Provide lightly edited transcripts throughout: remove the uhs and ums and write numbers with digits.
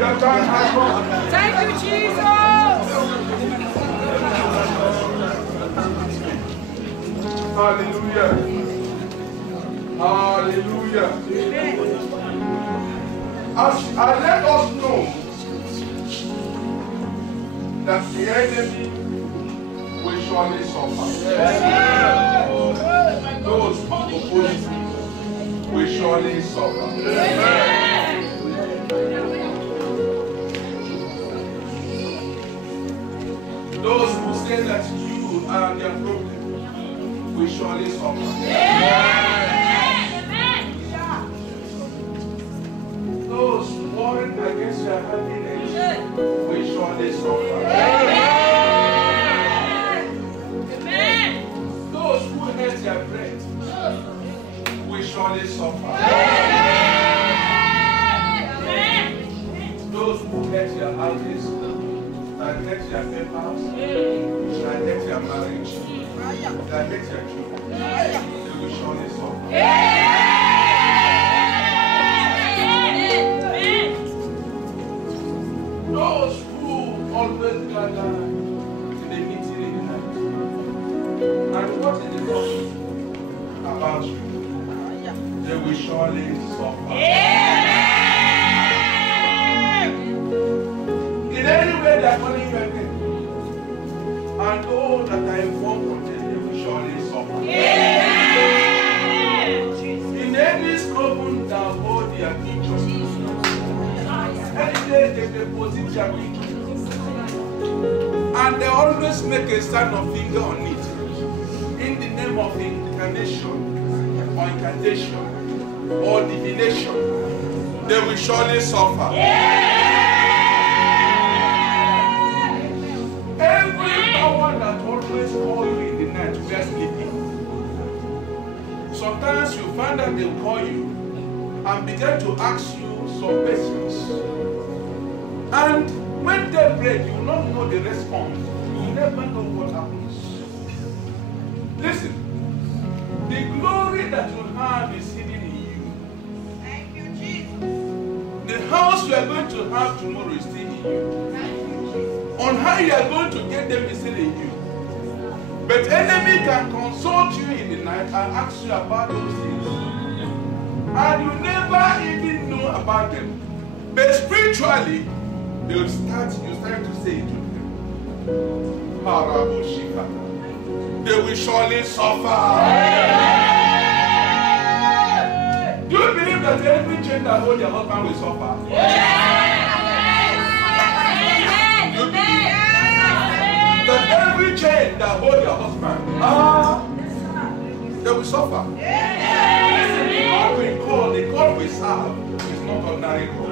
Your time has come. Thank you, Jesus. Hallelujah. Hallelujah. As I let us know that the enemy will surely suffer. Those who oppose me will surely suffer. Those who say that you are their problem will surely suffer. Those warring against your happiness will surely suffer. Those who hate your breath will surely suffer. Those who hate your houses, that hate your papers, that hate your marriage, that hate your children, they will surely suffer. Those who always gather in the meeting in the night and what is the gossip about you, they will surely suffer. In any way they are calling you again, and all that I inform from them, they will surely suffer. In any scope that hold their pictures, any day they deposit their pictures, and they always make a sign of finger on it in the name of incarnation or incantation or divination, they will surely suffer. Every power that always call you in the night we are sleeping. Sometimes you find that they will call you and begin to ask you some questions. And when they break, you will not know the response. You will never know what happens. Listen, the glory that you have is hidden in you. Thank you, Jesus. The house you are going to have tomorrow is still in you. On how you are going to get them is still in you. But enemy can consult you in the night and ask you about those things. And you never even know about them. But spiritually, you start to say it to them. They will surely suffer. Do you believe that every chain that holds your husband will suffer? That every chain that holds your husband, they will suffer. The God we serve is not ordinary God.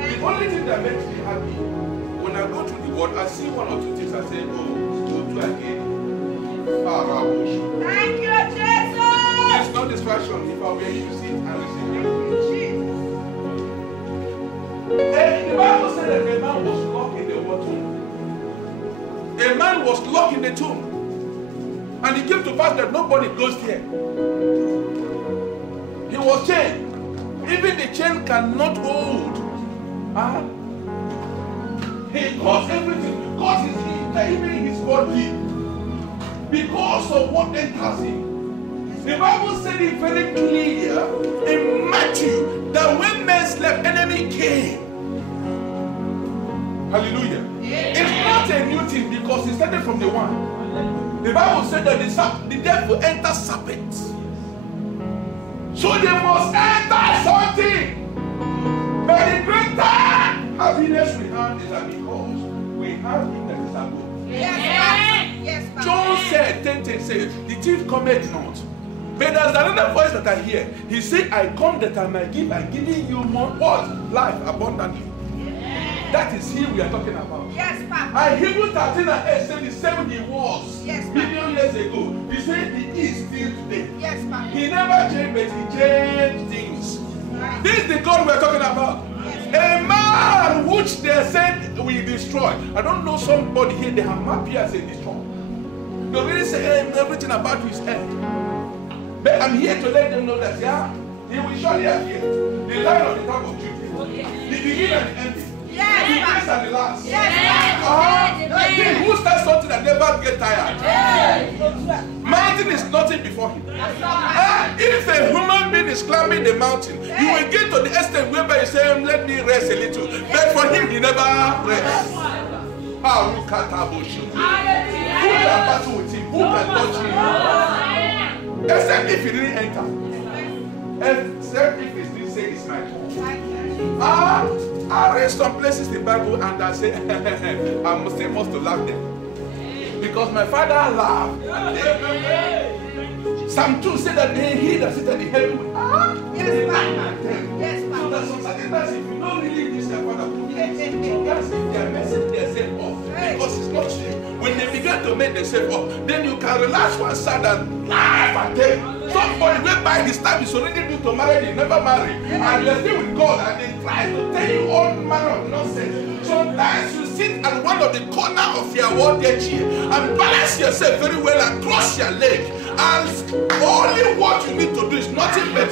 The only thing that makes me happy, when I go through the word, I see one or two things, I say, oh, go do again. Thank you, Jesus. It's not distraction. If I were you, you see it and receive it. The Bible said that a man was locked in the tomb. A man was locked in the tomb. And it came to pass that nobody goes there. He was chained. Even the chain cannot hold. He caused everything. Because he's even his body. Because of what enters him. The Bible said it very clear in Matthew that when men slept, enemy came. Hallelujah. It's not a new thing because it started from the one. The Bible said that the devil enters serpents. So they must enter something. But the greater happiness we have is that because we have him that is above. Yes, John said, 10:10 said, the thief cometh not. But there's another voice that I hear. He said, I come that I might give. I'm giving you more what? Life abundantly. That is he we are talking about. Yes, Papa. And Hebrews 13:8 said the same he was million years ago. He said he is still today. Yes, Papa. He never changed, but he changed things. This is the God we are talking about. A man which they said we destroy. I don't know somebody here, they have mapped here and say destroy. They really say everything about his head. But I'm here to let them know that, yeah, he will surely appear. The Lion of the tribe of Judah. The beginning and the ending. Yes, the first and the last. Yes, Who starts something that never get tired? Mountain is nothing before him. If a human being is climbing the mountain, you will get to the extent whereby you say, let me rest a little. But for him, he never rests. Who can battle with him? Who can touch him? Except if he didn't enter. Except if he didn't say it's my home. I read some places in the Bible and I say, I must say must to laugh them. Because my father laughed at them. Psalm 2 said that he that sitteth in heaven will laugh at them. Yes, So that some certain times if you don't really this their father, sometimes they are messing themselves up because it's not true. When they begin to make themselves up, then you can relax one side and laugh at them. Somebody went by his time is already due to marry, they never marry. And you're still with God and they try to tell you all manner of nonsense. Sometimes you sit at one of the corner of your wall chair and balance yourself very well and cross your leg. And only what you need to do is nothing but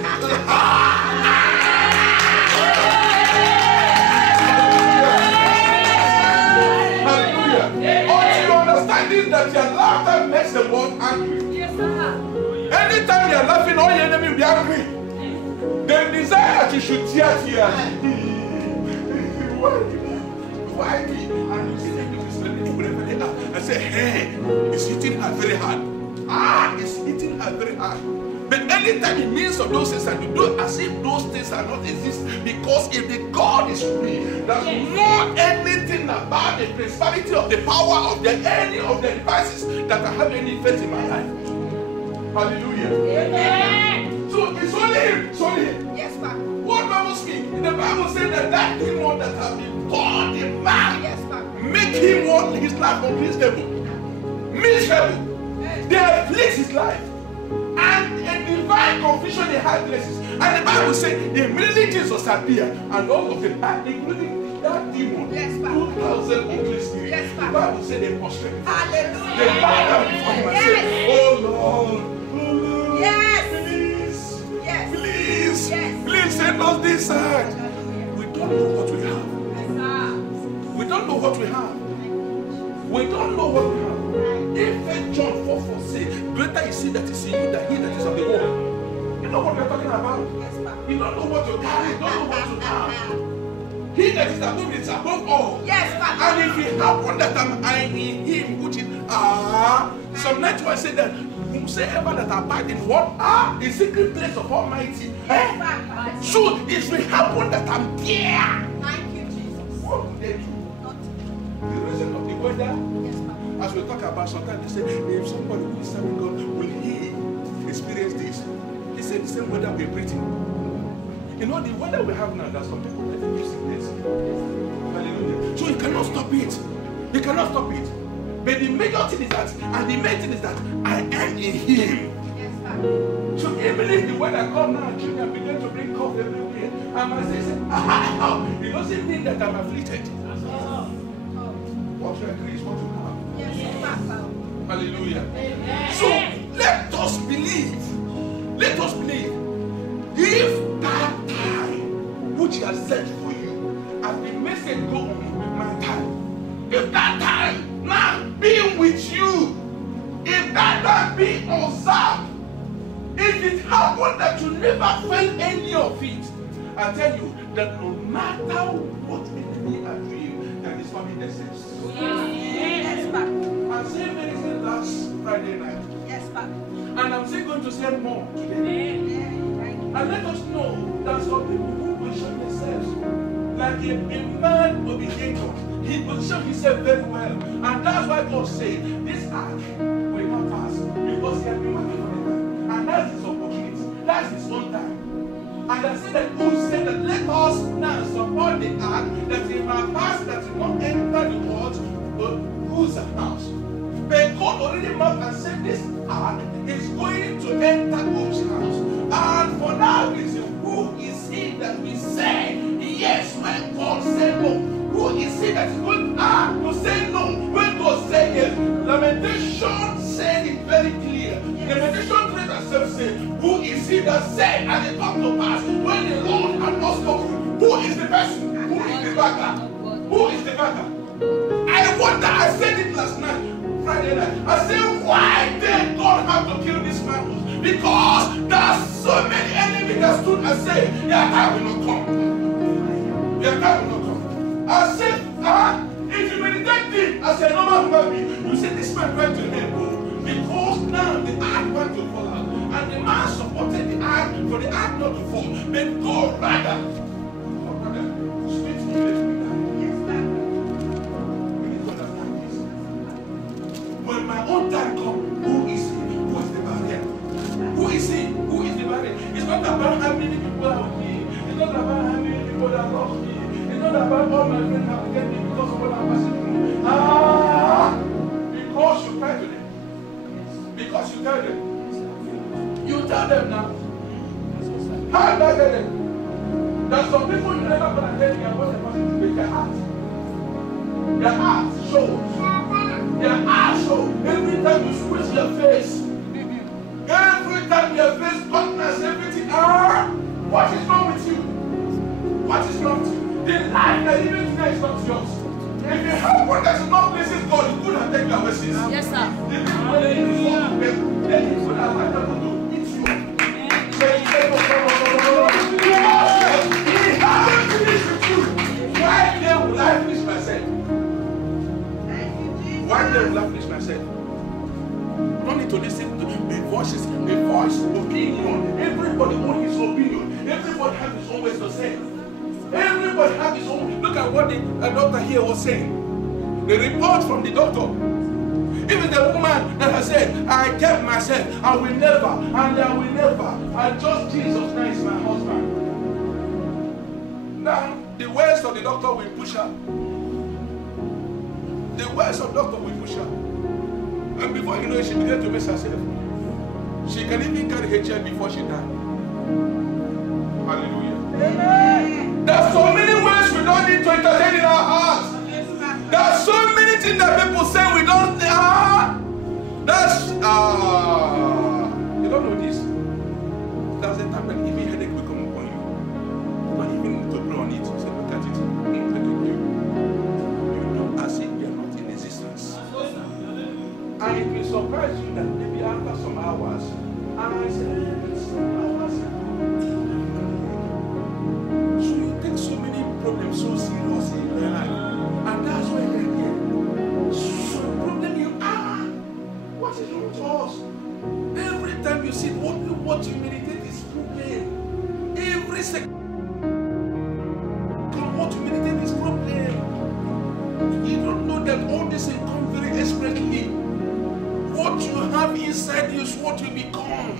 hallelujah. Until you understand this, that your laughter makes the world angry. Anytime you are laughing, all your enemy will be angry. They desire that you should tear tears. Why me? And you see them sleeping wherever they are and say, hey, it's hitting her very hard. It's hitting her very hard. But anytime it means of those things and you do as if those things are not exist, because if the God is free, there's not anything about the principality of the power of any of the devices that I have any effect in my life. Hallelujah. Amen. So it's only him. It's only him. Yes, Papa. What Bible speaks? The Bible says that demon that has been born in man, yes, make him want his life unreasonable, miserable. They afflict his life. And a divine confusion in high places. And the Bible says immediately Jesus appeared, and all of them, including that demon, 2,000 unclean spirits. Yes, the Bible said they prostrated. Hallelujah. They bowed down before him and said, oh Lord, yes, please send us this side. We don't know what we have. We don't know what we have. We don't know what we have. If John 4:4 says, greater is he that is in you than he that is of the world. You know what we're talking about? You don't know what you carry. You don't know what you have. He that is above is above all. Yes, Papa. And if it happen that I'm in him, which is some night I say that whosoever that abide in what the secret place of Almighty. So it will happen that I'm there. Thank you, Jesus. What will they do? The reason of the weather. As we talk about, sometimes they say, if somebody who is serving God, will he experience this? He said the same weather we're breathing. You know, the weather we have now, that some people let them use sickness. Hallelujah. So you cannot stop it. You cannot stop it. But the major thing is that, and the main thing is that I am in him. Yes, so even if the weather comes now, children begin to bring cough everywhere, and I say, it doesn't mean that I'm afflicted. What you agree is what you have. Hallelujah. Amen. So let us believe. Let us believe. If that time which he has set for you, as the message go on my time, if that time now be with you, if that time be observed, if it happened that you never felt any of it, I tell you that no matter what enemy are doing, that is coming the sense. Yes, Papa. I'm saying many things last Friday night. Yes, Papa. And I'm still going to say more today. And let us know that some people who position themselves like a man obligator. He positioned himself very well. And that's why God said, this ark will not pass. Because he has been working for it. And that's his opportunity. That's his own time. And I said that who said that let us now support the ark that it might pass, that it will not enter the world, but whose house. But God already marked and said this ark is going to enter whose house. And for that reason, who is he that we say, yes, when God said no? Who is he that is going to say no when God said yes? Lamentation said it very clear. Lamentation 3:7 said, who and it come to pass when the Lord had not spoken. Who is the person? Who is the beggar? Who is the beggar? I wonder, I said it last night, Friday night. I said, why did God have to kill this man? Because there are so many enemies that stood and said, your time will not come. Your time will not come. I said, if you meditate deep, I said, no man human being, you see this man went to hell because now the ark went to fall out. And the man supported the ark for the ark not to fall. But God rather, speak to me. When my own time comes, who is he? Who is the barrier? Who is he? Who is the barrier? It's not about how many people are with me. It's not about how many people that love me. It's not about all my friends have get me because of what I'm passing through. Because you cry to them. Because you tell them. You tell them now. How do I tell them? There's some people you never gonna tell me what they're passing through with their heart. Their heart shows. Their eyes show. Every time you squeeze your face, every time your face darkness, everything. What is wrong with you? What is wrong with you? The life that you live today is not yours. If you have one that is not pleasing God, you could have taken your message. Yes, sir. The people when you talk to them, then you could have had them to eat you. He hasn't finished with you. Why then will I finish myself? Why then will I finish myself? No need to listen to the voices, opinion. Everybody owns his opinion. Everybody has his own ways to say. Everybody has his own. Look at what the doctor here was saying. The report from the doctor. Even the woman that has said, I kept myself, I will never, and I will never. I just Jesus Christ, my husband. Now, the words of the doctor will push her. The words of doctor will push her. And before you know it, she began to miss herself. She can even carry HIV before she died. Hallelujah. Amen. There are so many ways we don't need to entertain in our hearts. There are so many things that people say we don't. You don't know this. There's a time that even headache will come upon you. You don't even need to blow on it. You say, look at it. You know as if they are not in existence. And it will surprise you that maybe after some hours, I say, it's hours. So you take so many problems so seriously in your life. And that's why you're here. So the problem you are. What is wrong with us? Every time you see what you meditate is problem. Every second what you meditate is problem. You don't know that all this will come very expressly. What you have inside you is what you become.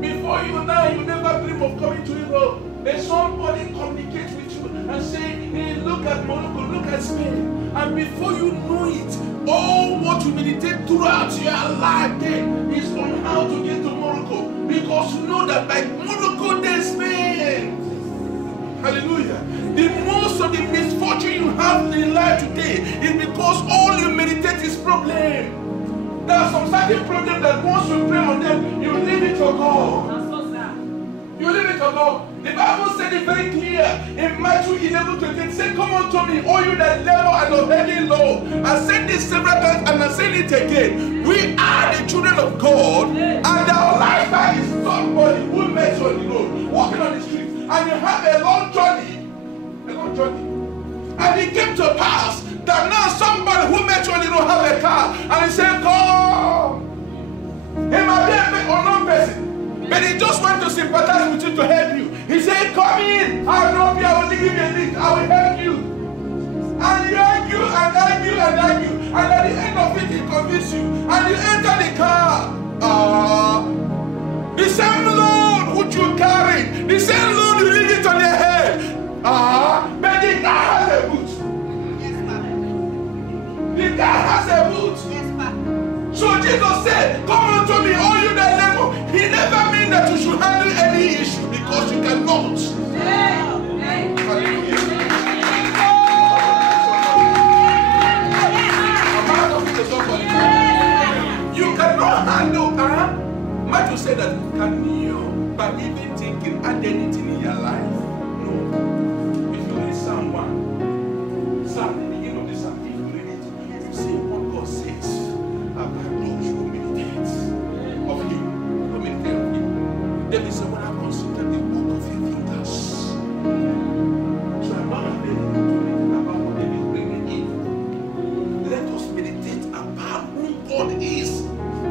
Before you now, you never dream of coming to Europe. Then somebody communicates with you and say, hey, look at Morocco, look at Spain. And before you know it, all what you meditate throughout your life then is on how to get to Morocco. Because you know that by Morocco there's Spain. Hallelujah. The most of the misfortune you have in life today is because all you meditate is problem. There are some certain problems that once you pray on them, you leave it to God. You leave it to God. The Bible said it very clear in Matthew 11:28. Say, come unto me, all you that labor and are heavy load. I said this several times and I say it again. We are the children of God, and our lifestyle is somebody who met you on the road, walking on the street, and you have a long journey. And it came to pass that now somebody who met you on the road have a car, and he said, come. He might be a unknown person, but he just want to sympathize with you to help you. He said, come in, I'll drop you, I will give you a lift, I will help you. And you argue and argue and argue, and at the end of it, he convinces you, and you enter the car. The same load which you carry, the same load you leave it on your head. But the car has a boot. The car has a boot. So Jesus said, come unto me, all you that labor. He never meant that you should handle any issue because you cannot. Hallelujah. You cannot handle. Matthew said that, can you, but even thinking add anything in your life. No. If you read Psalm 1, Psalm, the beginning of the Psalm, if you read it, you see what God says about those who meditate of Him. Who meditate of Him. David said, when I consider the book of your fingers, so I'm not available about what David is bringing in. Let us meditate about who God is.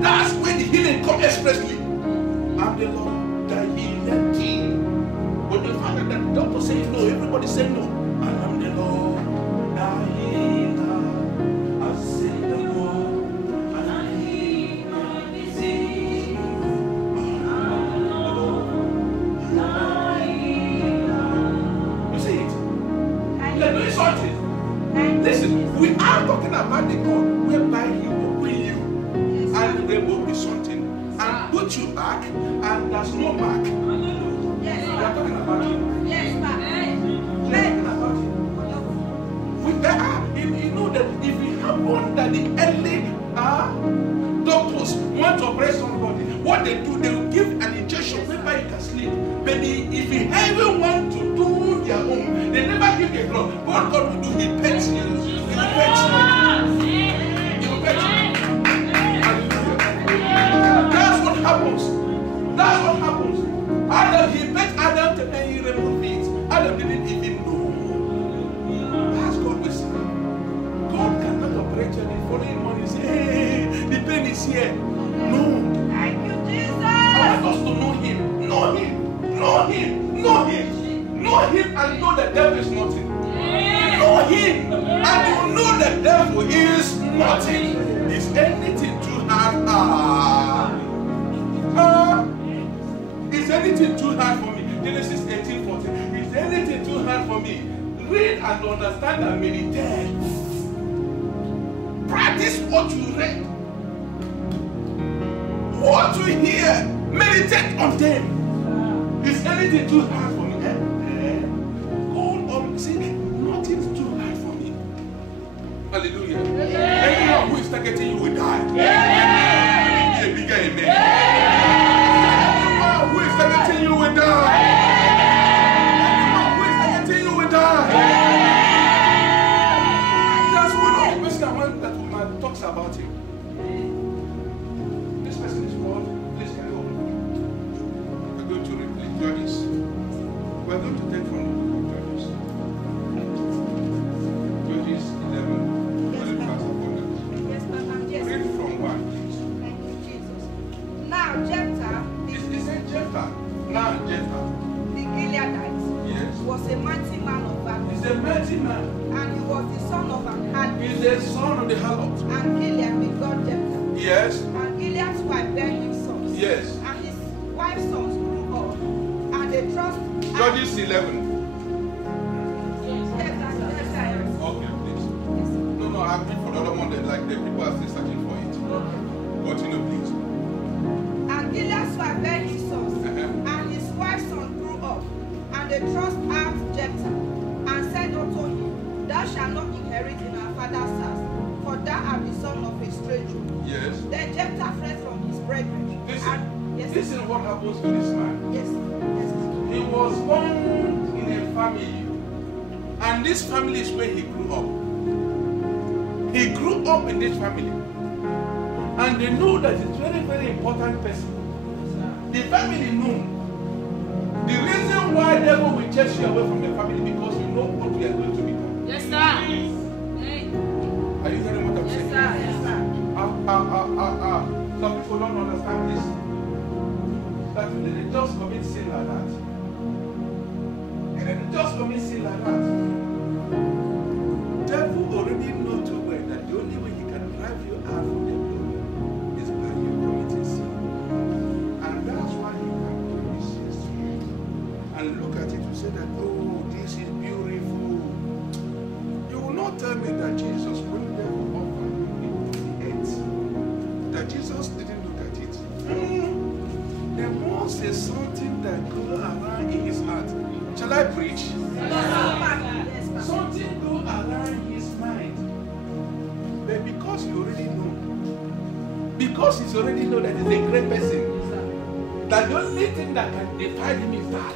That's when the healing comes expressly. I'm the Lord that healed thee. But the fact that the doctor says no, everybody say no. I am the Lord that healed. I say the Lord, and I heal my disease. I am the Lord, and I heal. You see it? Let me sort it. Listen, we are talking about the God whereby He will bring you and remove the something and put you back, and there's no mark. Yes, We are talking about Him. yes, We are talking about Him. You know that if it happened that the early doctors want to operate somebody, what they do, they will give an injection whereby you can sleep. But if you ever want to do their own, they never give you a drug. What God will do, He pets you. He will pet you. He will pet you. That's what happens. That's what happens. Adam, He met Adam and He removed it. Adam didn't even know. That's God will say. God cannot operate on the following morning. Say, hey, the pain is here. No. Thank you, Jesus. I want us to know Him. Know Him. Know Him. Know Him. Know Him and know the devil is nothing. Know Him and you know the devil is nothing. Is anything too hard? Is anything too hard for me? Genesis 18:14. Is anything too hard for me? Read and understand and meditate. Practice what you read. What you hear. Meditate on them. Is anything too hard for me? Hold on. See, nothing's too hard for me. Hallelujah. Anyone who is targeting you will die. A bigger amen. Anyone who is targeting you will die. Anyone who is targeting you will die. That's one of the person I want that woman talks about him. This person is called, please carry on. We're going to read Judges. We're going to take from the book of Judges. Judges 11. Yes, Papa. Yes. Read from 1, please. Thank you, Jesus. Now, Jephthah, Is it Jephthah? Now Jephthah. the Gileadite, Yes. was a mighty man of valor, He's a mighty man. and he was the son of an harlot. He's the son of the harlot. And Gilead begot Jephthah. Yes. And Gilead's wife bare him sons. Yes. And his wife's sons grew up, and they trust. Judges 11. Yes, that's right. Okay, please. No, I've been for the other one that like the people are still searching for it. Continue, please. And Gilead's wife bare him sons, Uh-huh. and his wife's son grew up, and they thrust out Jephthah, and said unto him, Thou shalt not inherit in our father's house, for thou art the son of a stranger. Yes. Then Jephthah fled from his brethren. Listen. Yes, This is what happens to this man. yes, yes. He was born in a family, and this family is where he grew up. He grew up in this family, and they know that it's very, very important person. The family knew. The reason why devil will chase you away from the family because you know what we are going to become. Yes, sir. Hey. Are you hearing what I'm Yes, saying? sir. Yes, sir. Some people don't understand this. That they just commit sin like that. And then they just commit sin like that. Devil already know too well that the only way he can drive you out from the glory is by you committing sin. And that's why he can do these things to you. And look at it, you say that, oh, this is beautiful. You will not tell me that Jesus, when the devil offered you the earth, that Jesus didn't look at it. There must be something that goes around in his heart. Shall I preach? Yes, Papa. Something go around his mind. But because you already know, because he's already know that he's a great person, that the only only thing that can define him is that.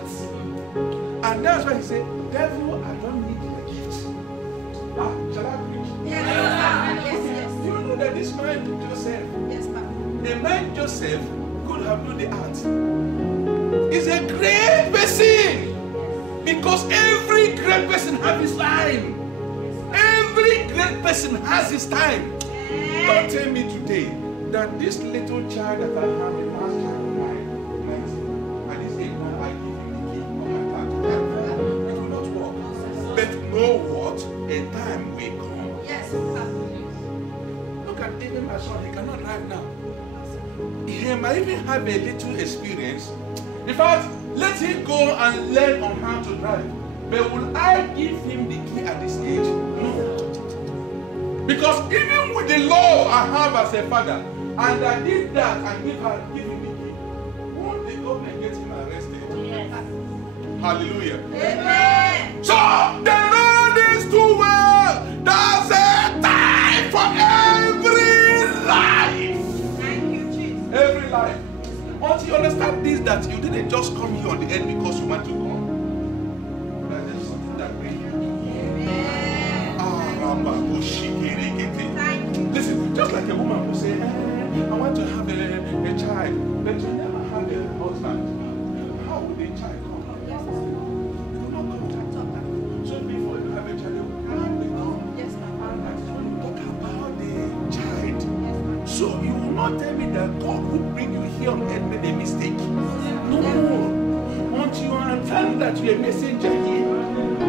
And that's why he said, devil, I don't need your gift. Shall I preach? Yes, yes. You know that this man Joseph, Yes, Papa. the man Joseph could have done the art. He's a great person. Because every great person has his time. Every great person has his time. Don't tell me today that this little child that I have in last child of mine, at this age now, I give him the key of my car to drive. It will not work. But know what? A time will come. Yes, Papa. Look at even my son, he cannot drive now. He might even have a little experience. In fact, let him go and learn on how to drive. But will I give him the key at this age? No. Because even with the law I have as a father, and I did that and give him the key, won't the government get him arrested? Yes. Hallelujah. Amen. So the Lord is too well. There's a time for every life. Thank you, Jesus. Every life. Once you understand this, that you didn't just come here on the earth because you want to come. That there's something that brings you. Amen. Thank you. Listen, just like a woman who say, I want to have a child, but you never have a husband. How would the child come? Yes, It will not come. So before you have a child, it will come. yes, Papa. And that is when you talk about the child. Yes, Papa. So you will not tell me that God would bring you here on earth made a mistake. No. Until you understand that you're a messenger here,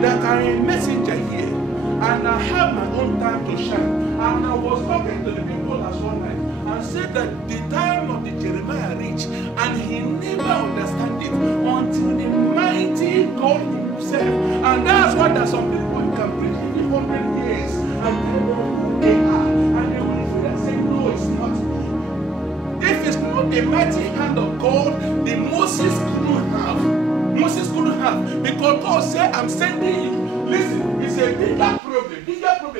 that I'm a messenger here, and I have my own time to shine. And I was talking to the people last one night and said that the time of the Jeremiah reached, and he never understand it until the mighty God himself. And that's why there's some people who can preach in 100 years and tell them who they are, and they will say, no, it's not. If it's not the mighty hand of God, the Moses couldn't have. Moses couldn't have. Because God said, I'm sending you. Listen, it's a bigger problem,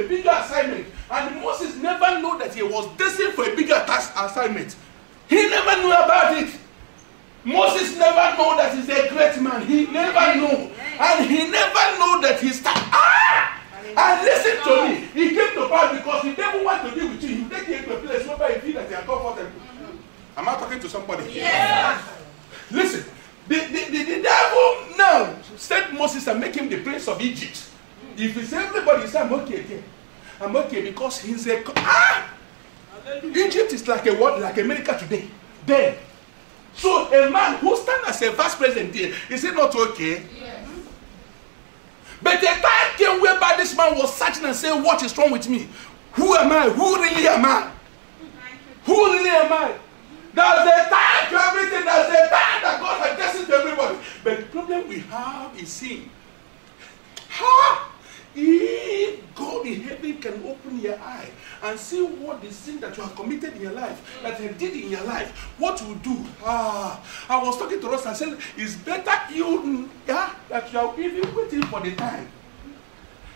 bigger assignment. And Moses never knew that he was destined for a bigger task assignment. He never knew about it. Moses never knew that he's a great man. He never knew. And he never knew that he's and listen to me. He came to pass because he never want to be with you. He take you to a place where you feel that you are comfortable. Am I talking to somebody? Yes. Listen, the devil now sent Moses and make him the prince of Egypt. If it's everybody say, I'm okay again. I'm okay because he's a... Egypt is like a what? Like America today. There. So a man who stands as a vice president there, is it not okay? Yes. But the time came whereby this man was searching and saying, what is wrong with me? Who am I? Who really am I? Who really am I? There's a time to everything. There's a time that God has destined to everybody. But the problem we have is sin. If God in heaven can open your eye and see what the sin that you have committed in your life, that you did in your life, what you do. I was talking to us and said, it's better that you are even waiting for the time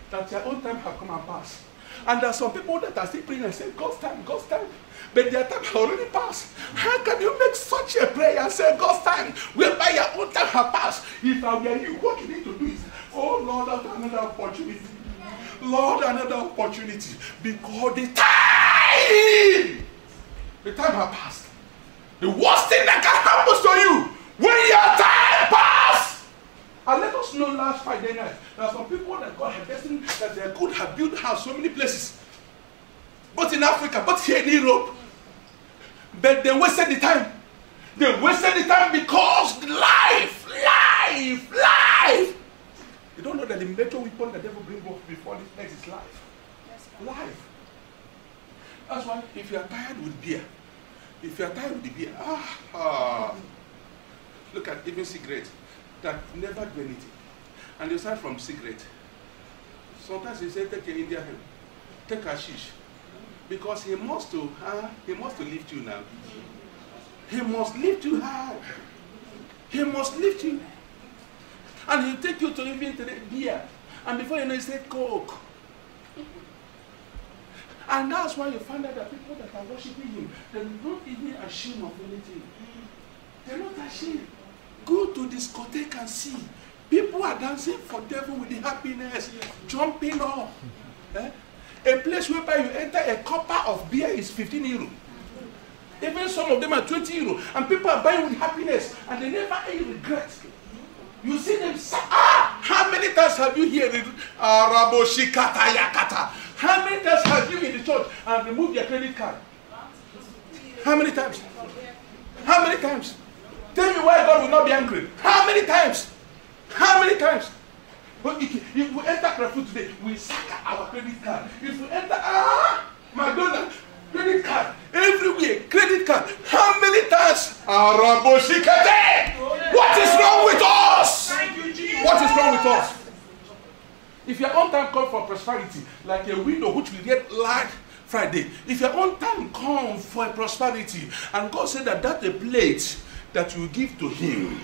that your own time have come and passed. And there are some people that are still praying and saying, God's time, God's time. But their time has already passed. How can you make such a prayer and say, God's time, whereby your own time has passed? If I were you, what you need to do is, oh Lord, another opportunity. Lord, another opportunity. Because the time has passed. The worst thing that can happen to you, when your time passed. And let us know last Friday night, there are some people that God had destined that they could have built a house so many places. But in Africa, but here in Europe. But they wasted the time. They wasted the time because life. You don't know that the major weapon the devil brings up before this next is life. Life. That's why if you are tired with beer, look at even cigarettes that never do anything. And you start from cigarette. Sometimes you say take an Indian hemp, take hashish. Because he must to lift you now. He must lift you high. He must lift you. And he'll take you to even to the beer. And before you know, he said Coke. And that's why you find out that people that are worshiping him, they're not even ashamed of anything. They're not ashamed. go to the discotheque and see. People are dancing for devil with the happiness, jumping up. A place whereby you enter, a copper of beer is 15 euro. Even some of them are 20 euro. And people are buying with happiness. And they never any regret. You see them say, how many times have you heard how many times have you in the church and removed your credit card? How many times? How many times? Tell me why God will not be angry. How many times? How many times? But if we enter Carrefour today, we sack our credit card. If we enter McDonald's, credit card. Everywhere, credit card. How many times? What is wrong with us? What is wrong with us? If your own time comes for prosperity, like a window which will get light Friday, if your own time comes for a prosperity, and God said that that's a plate that you give to Him.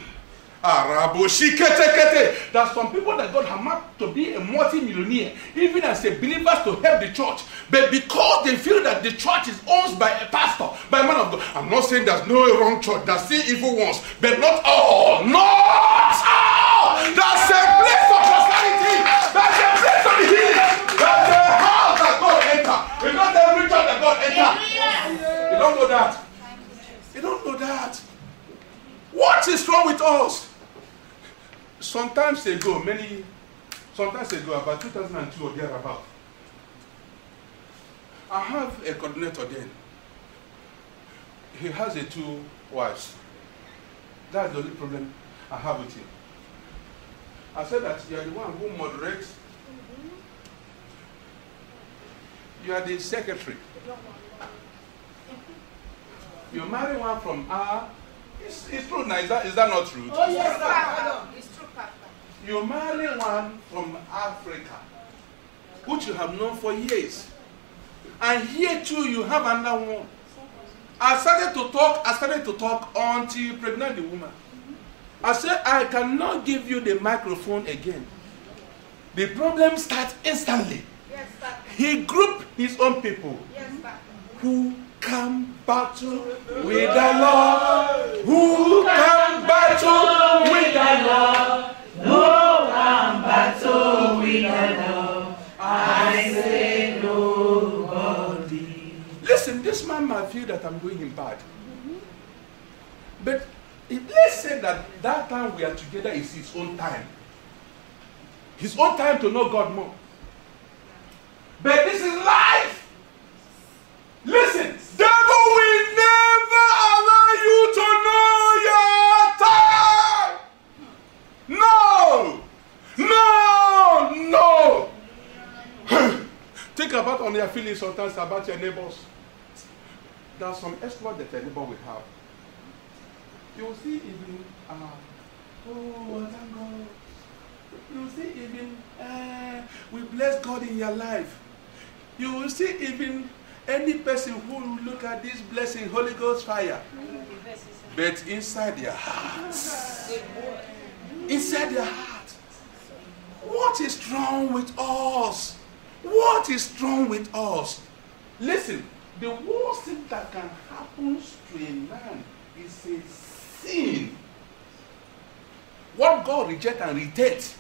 There's some people that God has marked to be a multi-millionaire, even as a believers to help the church. But because they feel that the church is owned by a pastor, by a man of God. I'm not saying there's no wrong church, there's still evil ones, but not all. Not all! That's a place of prosperity. That's a place of healing. That's a house that God enters. It's not every church that God enters. You don't know that. You don't know that. What is wrong with us? Sometimes ago, about 2002 or thereabout, I have a coordinator then. He has 2 wives. That's the only problem I have with him. I said that you are the one who moderates. You are the secretary. You marry one from It's true now. Is that not true? Oh, yes, sir. It's true, Pastor. You marry one from Africa, which you have known for years. And here too, you have another one. I started to talk until you pregnant the woman. I said, I cannot give you the microphone again. The problem starts instantly. Yes, sir. He grouped his own people. Yes, sir. Who can battle with the Lord? Who can battle with the Lord? No one battle with the Lord. I say nobody. Listen, this man might feel that I'm doing him bad. But let's say that time we are together is his own time. His own time to know God more. But this is life. Listen, devil will never allow you to know your time. No. Think about on your feelings sometimes about your neighbors. There are some exploits that a neighbor will have. You will see even, thank God. You will see even, we bless God in your life. You will see even any person who will look at this blessing, Holy Ghost fire, but inside their hearts. Inside their heart. What is wrong with us? What is wrong with us? Listen, the worst thing that can happen to a man is a sin. What God rejects and irritates.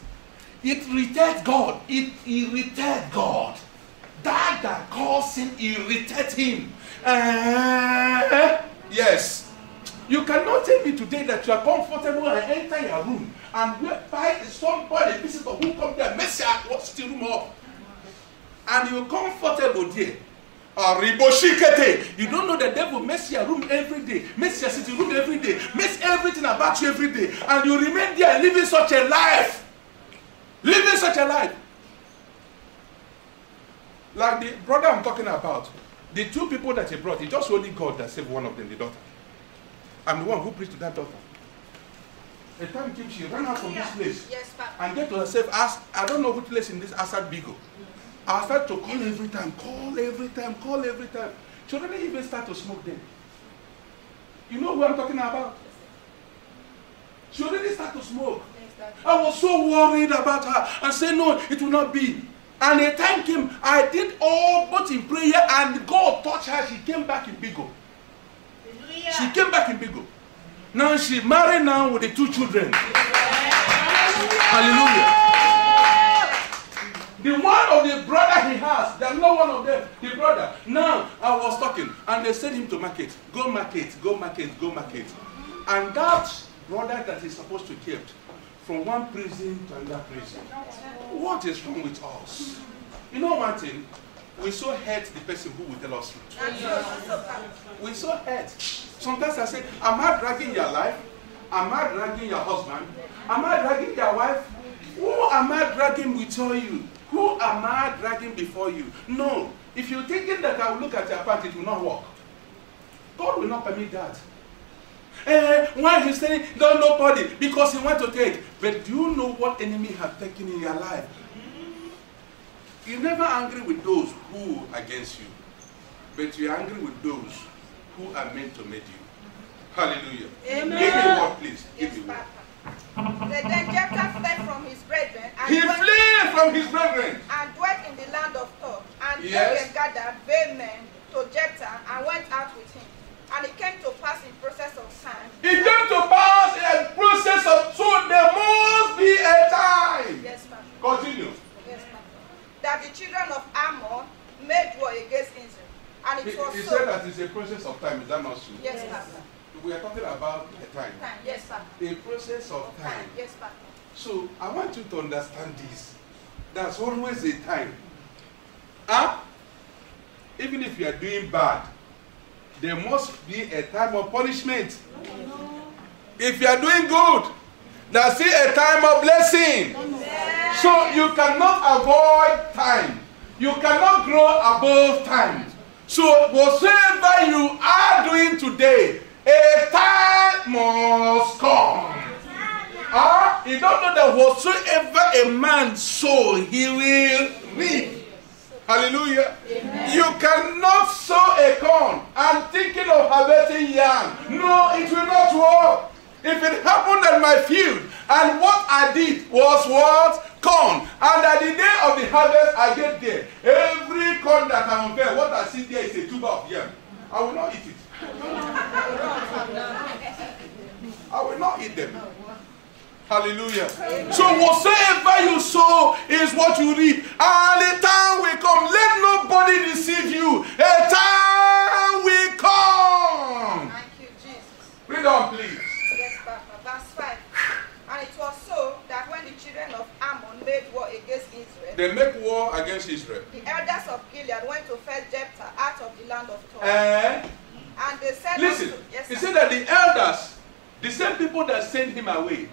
It irritates God. It irritates God. That caused sin irritates him. Yes. You cannot tell me today that you are comfortable and enter your room and whereby somebody, visitor who come there, mess the room up. And you're comfortable there. You don't know the devil mess your room every day, mess your sitting room every day, mess everything about you every day, and you remain there living such a life. Living such a life. Like the brother I'm talking about, the 2 people that he brought, it's just only God that saved one of them, the daughter. I'm the one who preached to that daughter. A time came, she ran out from this place and get to herself, I don't know which place in this Asad Bigo. I started to call every time. She already even started to smoke then. You know who I'm talking about? She already started to smoke. I was so worried about her and said, no, it will not be. And a time came, I did all but in prayer and God touched her. She came back in Bigo. She came back in Bigo. Now she married now with the 2 children. Hallelujah. The one of the brother he has, there's no one of them, the brother. Now, I was talking, and they sent him to market. Go market, go market, go market. And that brother that he's supposed to keep from one prison to another prison. What is wrong with us? You know one thing? We so hate the person who will tell us truth. We so hate. Sometimes I say, am I dragging your life? Am I dragging your husband? Am I dragging your wife? Who am I dragging before you? Who am I dragging before you? No. If you're thinking that I will look at your part, it will not work. God will not permit that. Why he's saying, don't nobody, because he wants to take. But do you know what enemy have taken in your life? You're never angry with those who are against you. But you're angry with those who are meant to make you. Hallelujah. Amen. Give me what, please. Give Yes, me what. Papa. Then Jephthah fled from his brethren He fled from his brethren. and dwelt in the land of Tob. And Yes. there were gathered vain men to Jephthah and went out with him. And it came to pass in process of time. It came to pass a process of, so there must be a time. Yes, Papa. Continue. Yes, Papa. That the children of Ammon made war against Israel. And it was He so. said that it's a process of time. Is that not true? Yes, Papa. We are talking about a time. Time. Yes, Papa. A process of time. Yes, Papa. So I want you to understand this. There's always a time. Huh? Even if you are doing bad, there must be a time of punishment. If you are doing good, there's still a time of blessing. So you cannot avoid time. You cannot grow above time. So whatsoever you are doing today, a time must come. You don't know that whatsoever a man sow, he will reap. Hallelujah. Amen. You cannot sow a corn and thinking of harvesting yam. No, it will not work. If it happened at my field, and what I did was what? Corn. And at the day of the harvest, I get there. Every corn that I am there, what I see there is a tuber of yam. I will not eat it. I will not eat them. Hallelujah. So whatsoever you sow is what you reap. And the time will come. Let nobody deceive you. A time will come. Thank you, Jesus. Read on, please. Yes, Papa. Verse 5. And it was so that when the children of Ammon made war against Israel, They make war against Israel. the elders of Gilead went to fetch Jephthah out of the land of Tob. And they said Listen, unto, yes, he sir. said that the elders, the same people that sent him away,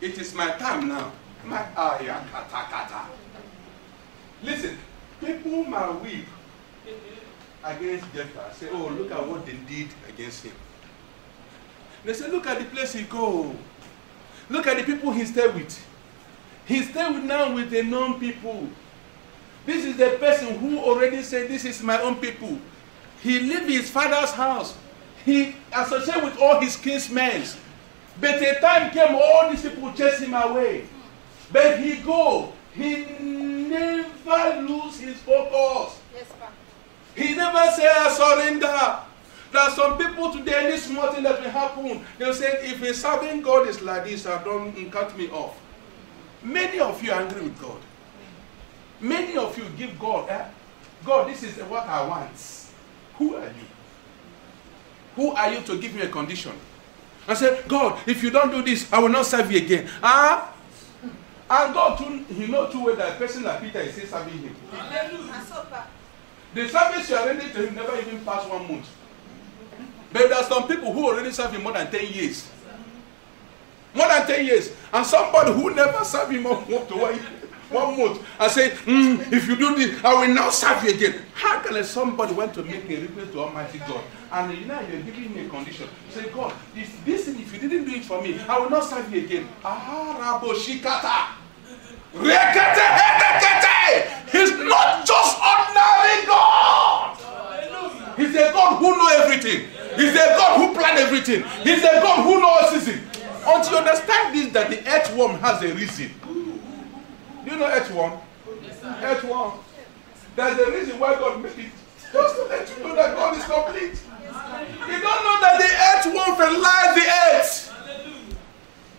it is my time now. Listen, people might weep against Jephthah. Say, oh, look at what they did against him. They say, look at the place he go. Look at the people he stayed with. He stayed with now with the known people. This is the person who already said, this is my own people. He lived his father's house. He associated with all his kinsmen. But a time came, all these people chased him away. But he go. He never lose his focus. Yes, Papa. He never say, I surrender. There are some people today, any small thing that will happen, they'll say, if a serving God is like this, don't cut me off. Many of you are angry with God. Many of you give God, God, this is what I want. Who are you? Who are you to give me a condition? I said, God, if you don't do this, I will not serve you again. And God, he knows too well that a person like Peter is still serving him. And so, Papa. The service you are ready to him never even passed 1 month. But there are some people who already serve him more than 10 years. More than 10 years. And somebody who never served him more than 1 month. I say, if you do this, I will now serve you again. How can somebody want to make a request to Almighty God? And now you're giving me a condition. Say, God, this thing, if you didn't do it for me, I will not serve you again. He's not just ordinary God. He's a God who knows everything. He's a God who planned everything. He's a God who knows season. Until you understand this, that the earthworm has a reason. Do you know earthworm? Earthworm. There's a reason why God made it. Just to let you know that God is complete. You don't know that the earth won't fertilize the earth.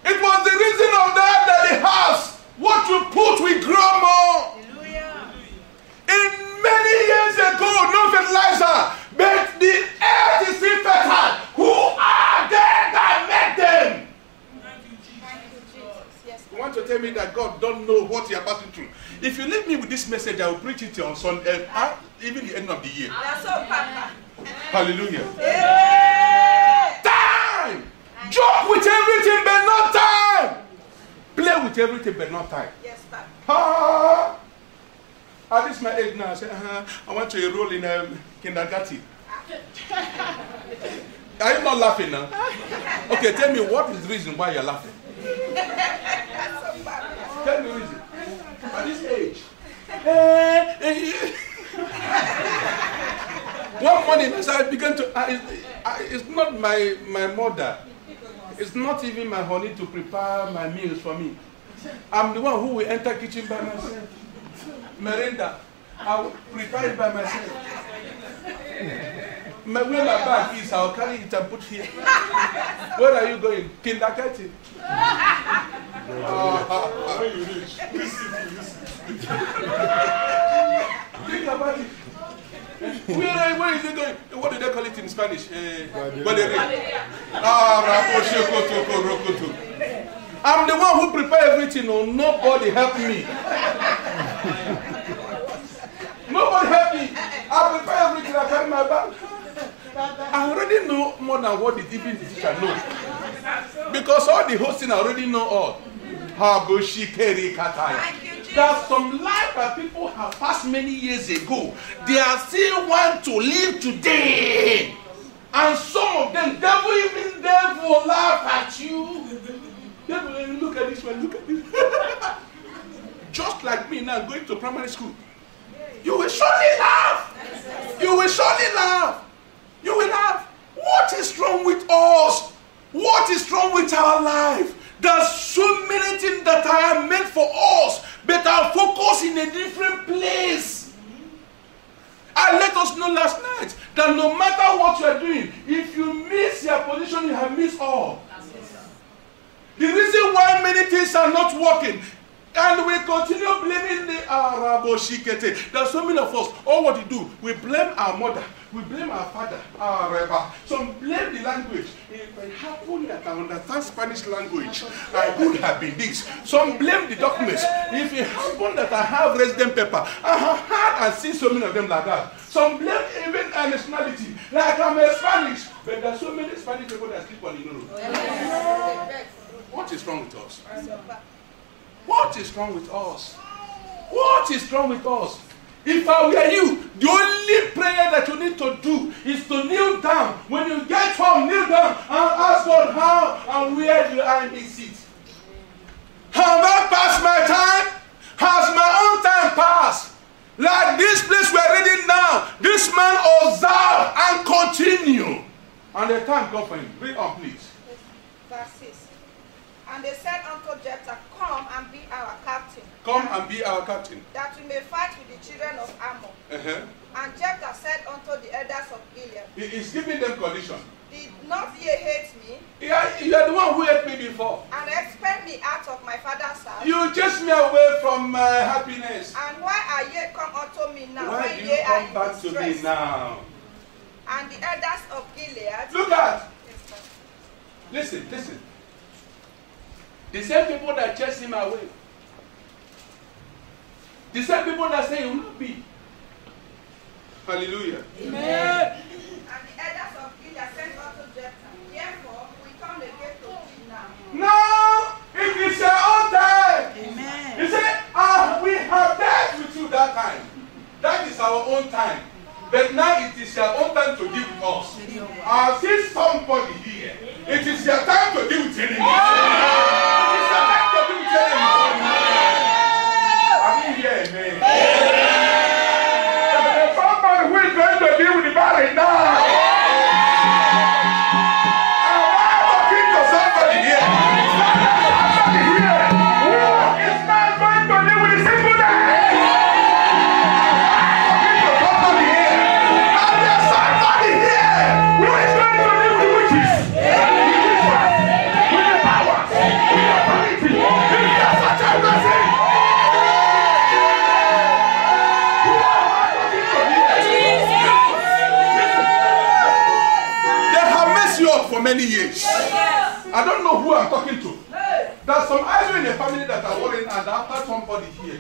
It was the reason of that the house, what you put will grow more. In many years ago, no fertilizer, but the earth is still fertile. Who are they that made them? You want to tell me that God don't know what you are passing through? If you leave me with this message, I will preach it on Sunday, even the end of the year. Hallelujah. Time! Joke with everything, but not time. Play with everything, but not time. Yes, Papa. At this my age now, I say, I want to enroll in kindergarten. Are you not laughing now? Okay, tell me what is the reason why you're laughing? Tell me the reason. At this age. One morning, as I began to, it's not my mother. It's not even my honey to prepare my meals for me. I'm the one who will enter kitchen by myself. Merenda, I will prepare it by myself. Where my bag is, I'll carry it and put here. Where are you going? Kindergarten. Think about it. Where is it going? What do they call it in Spanish? I'm the one who prepare everything. Oh, nobody help me. Nobody help me. I prepare everything. I carry my bag. I already know more than what the teacher knows. Because all the hosting I already know all. There's some life that people have passed many years ago. They are still want to live today. And some of them, devil laugh at you. Devil, look at this one, look at this. Just like me now going to primary school. You will surely laugh. You will surely laugh. You will laugh. What is wrong with us? What is wrong with our life? There's so many things that are meant for us, but our focus in a different place. And let us know last night that no matter what you are doing, if you miss your position, you have missed all. The reason why many things are not working, and we continue blaming the Arabo Shikete. There's so many of us, all what we do, we blame our mother, we blame our father, our Reba. Some blame the language. If it happened that I understand Spanish language, I could have been this. Some blame the documents. If it happened that I have resident paper, I have had and seen so many of them like that. Some blame even a nationality, like I'm a Spanish, but there's so many Spanish people that sleep on the road. What is wrong with us? What is wrong with us? What is wrong with us? If I were you, the only prayer that you need to do is to kneel down. When you get home, kneel down and ask God how and where you are in this seat. Have I passed my time? Has my own time passed? Like this place we're reading now, this man observe and continue. And the time comes for him. Read on, please. Verse 6. And they said unto Jephthah, come and be our captain. Come and be our captain. That we may fight with the children of Ammon. And Jephthah said unto the elders of Gilead, He is giving them condition. did not ye hate me, Yeah, you are the one who helped me before. and expelled me out of my father's house? You chased me away from my happiness. And why are ye come unto me now, Why when do ye you are come in back to me distress? now? And the elders of Gilead, Look at. Listen, listen. The same people that chased him away. The same people that say he will not be. Hallelujah. and the elders of Gilead said unto Jephthah, therefore we come again to thee now. Now it is your own time. Amen. You say, we have dealt with you that time. That is our own time. But now it is your own time to deal with us. I see somebody here. It is your time to deal with enemies. It is your time to deal with enemies. I didn't hear amen. There's somebody who is going to deal with the battle now. I'm talking to somebody here. Somebody here who is not going to deal with the simple man. I'm talking to somebody here. And there's somebody here who is many years. I don't know who I'm talking to. There's some eyes in the family that are worrying, and after somebody here,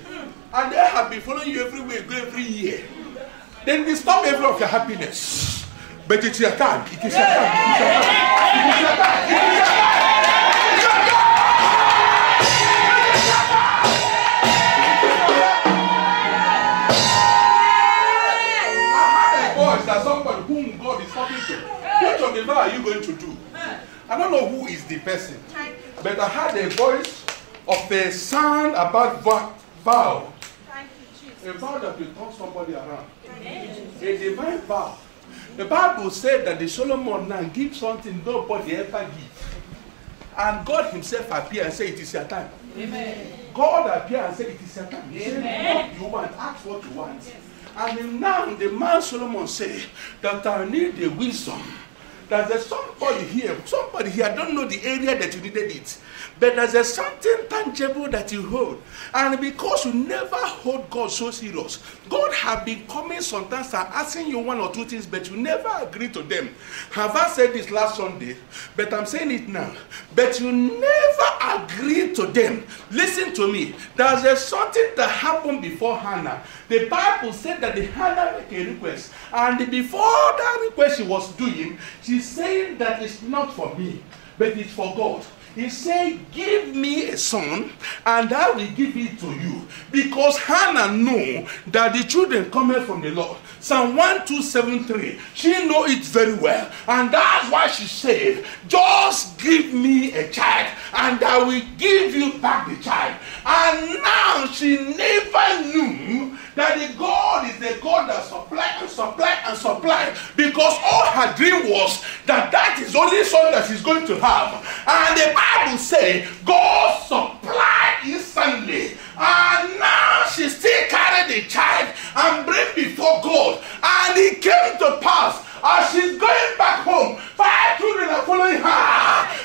and they have been following you everywhere, every year. Then they stop every of your happiness. But it's your time. It is your time. It is your time. It is your time. It is your time. I had a voice that somebody whom God is talking to. Which of the vow are you going to do? I don't know who is the person, but I had a voice of a sound about vow. A vow that will turn somebody around. A divine vow. The Bible said that the Solomon now gives something nobody ever gives. And God himself appeared and said, it is your time. Amen. God appeared and said, it is your time. He said, what you want, ask what you want. And now the man Solomon said that I need the wisdom. That there's somebody here, I don't know the area that you needed it, but there's something tangible that you hold. And because you never hold God so serious, God have been coming sometimes and asking you one or two things, but you never agree to them. Have I said this last Sunday? But I'm saying it now. But you never agree to them. Listen to me. There's something that happened before Hannah. The Bible said that the Hannah made a request. And before that request she was doing, she's saying that it's not for me, but it's for God. He said, give me a son, and I will give it to you. Because Hannah knew that the children coming from the Lord. Psalm 1273. She know it very well. And that's why she said, just give me a child, and I will give you back the child. And now she never knew that the God is the God that supply and supply and supply. Because all her dream was that that is the only son that she's going to have. And the Bible says God supplied instantly. And now she still carried the child and bring before God. And it came to pass as she's going back home, 5 children are following her.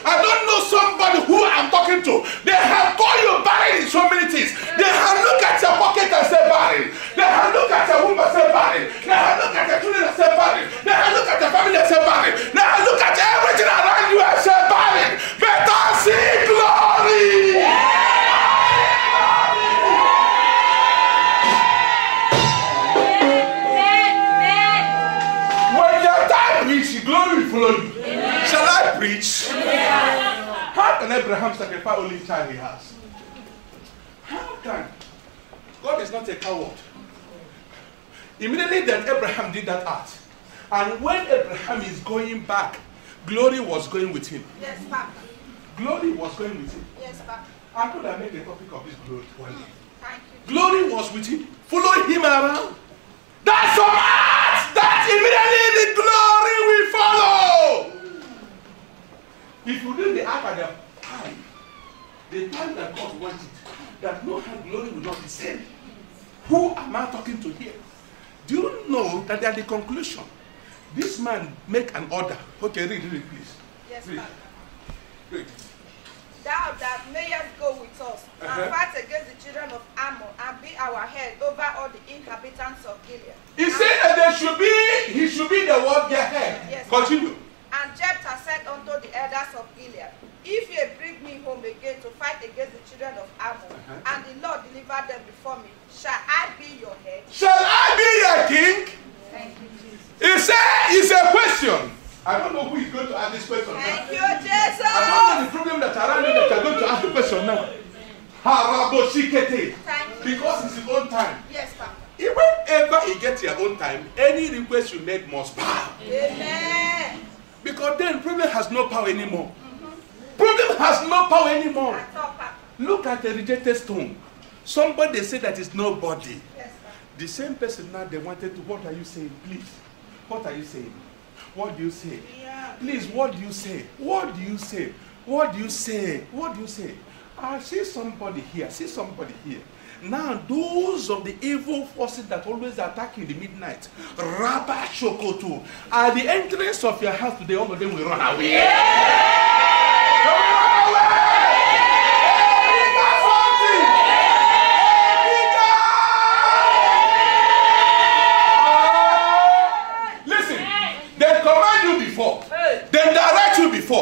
I don't know somebody who I'm talking to. They have called you barren in so many things. They have looked at your pocket and said barren. They have looked at your womb and said barren. They have looked at your children and said barren. They have looked at your family and said barren. They have looked at everything around you and said barren. But I see glory. Glory will follow you. Amen. Shall I preach? Amen. How can Abraham sacrifice only child he has? How can? God is not a coward. Immediately that Abraham did that act, and when Abraham is going back, glory was going with him. Yes, Papa. Glory was going with him. Yes, Papa. I could have made the topic of this glory one day. Thank you. Glory was with him, following him around. That's some acts that immediately the glory will follow. If you do the act at the time that God wanted, that no glory will not be sent. Who am I talking to here? Do you know that at the conclusion, this man make an order? Okay, read please. Yes, read. Papa. Read. Thou that mayest go with us and fight against the children of Ammon and be our head over all the inhabitants of Gilead. He said that he should be the word their head. Yes. Continue. And Jephthah said unto the elders of Gilead, if ye bring me home again to fight against the children of Ammon, and the Lord deliver them before me, shall I be your head? Shall I be your king? Thank you, Jesus. He said, it's a question. I don't know who is going to ask this question now. Thank you, Jesus. I don't know the problem that around you that are going to ask the question now. Because it's his own time. Yes, Papa. Whenever you get your own time, any request you make must bow. Amen. Because then problem has no power anymore. Problem has no power anymore. That's all, Papa. Look at the rejected stone. Somebody said that is nobody. Yes, Papa. The same person now they wanted to, what are you saying? Please. What are you saying? What do you say? Yeah. Please, what do you say? What do you say? What do you say? What do you say? I see somebody here. See somebody here. Now, those of the evil forces that always attack in the midnight, Rabba Shokoto, at the entrance of your house today, all of them will run away. Yeah! They will run away! Listen, they command you before, they direct you before.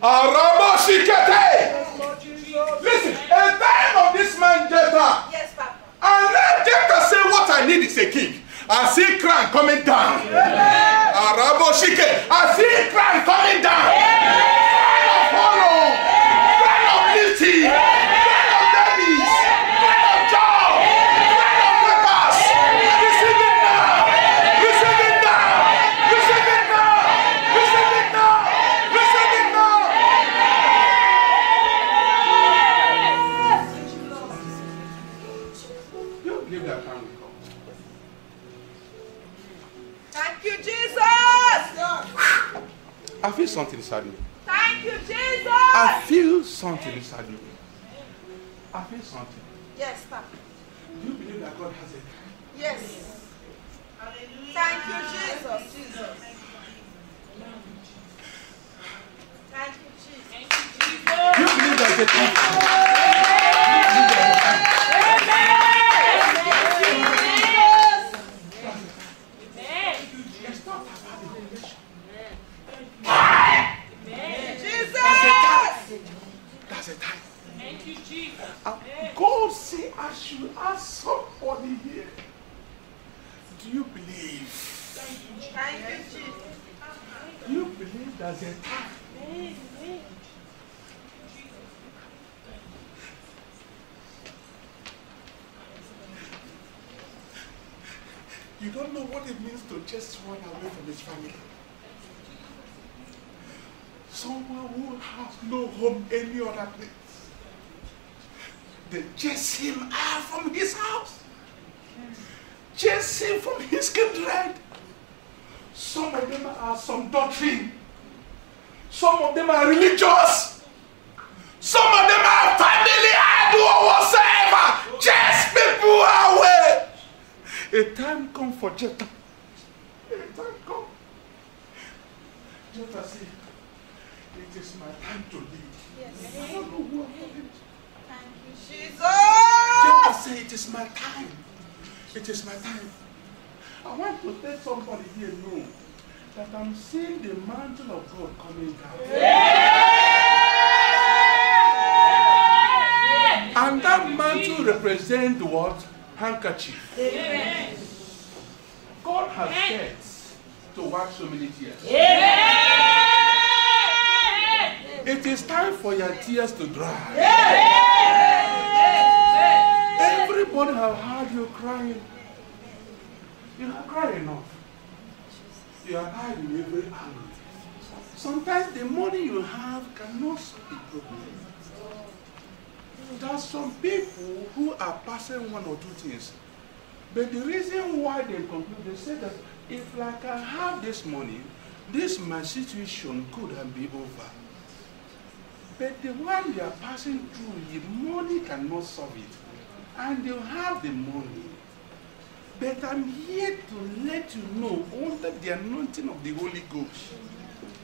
Araboshikete. Lord Jesus. Listen, a time of this man Jephthah. Yes, Papa. And then Jephthah say, what I need is a king. I see crown coming down. Araboshike. I see crown coming down. Crown of honor. Crown of lifting. Crown of daddies. Crown of job. Crown of purpose. Receive it now. Receive it now. Receive it now. Receive it now. Receive it now. You don't believe that crown will come. Thank you, Jesus. I feel something inside me. Thank you, Jesus. I feel something inside me. I feel something. Yes, Papa. Do you believe that God has a time? Yes. Thank you, Jesus. Jesus. Thank you, Jesus. Do you believe there's a time? It's not about the revelation. That's a time. Thank you, Jesus. God say I should ask somebody here. Do you believe? Thank you, Jesus. Do you believe there's a time? You don't know what it means to just run away from his family. Someone who has no home any other place. They chase him out from his house. Chase him from his kindred. Some of them are some doctrine. Some of them are religious. Some of them are family idol or whatsoever. Chase people away. A time come for Jephthah. A time come. Jephthah said, it is my time to lead. Yes. I don't know who I'm talking to. Thank you, Jesus. Jephthah said, it is my time. It is my time. I want to let somebody here know that I'm seeing the mantle of God coming down. And that mantle represents what? Handkerchief. God has said to wipe so many tears. It is time for your tears to dry. Everybody have heard you crying. You have cried enough. You are tired in every angle. Sometimes the money you have cannot solve the problem. There are some people who are passing one or two things. But the reason why they conclude, they say that if like I have this money, this my situation could have been over. But the one you are passing through, the money cannot solve it. And you have the money. But I'm here to let you know, under the anointing of the Holy Ghost,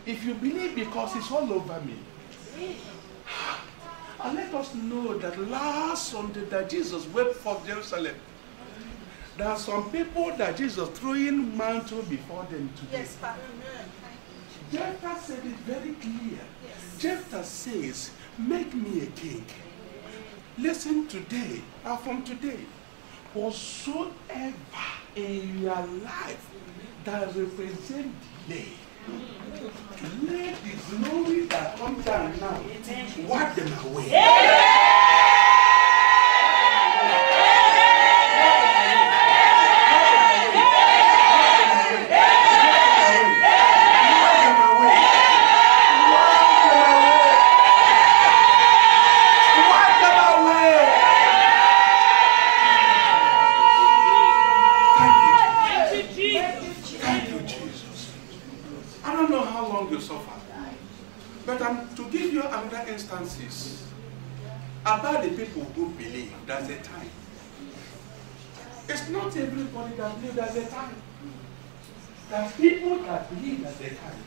if you believe because it's all over me, and let us know that last Sunday that Jesus wept for Jerusalem, there are some people that Jesus throwing mantle before them today. Yes, Papa. Jephthah said it very clear. Yes. Jephthah says, make me a king. Listen today, from today, whatsoever in your life that represents delay, let the glory that comes down now wipe them away. Instances about the people who believe there's a time. It's not everybody that believes there's a time. There's people that believe there's a time.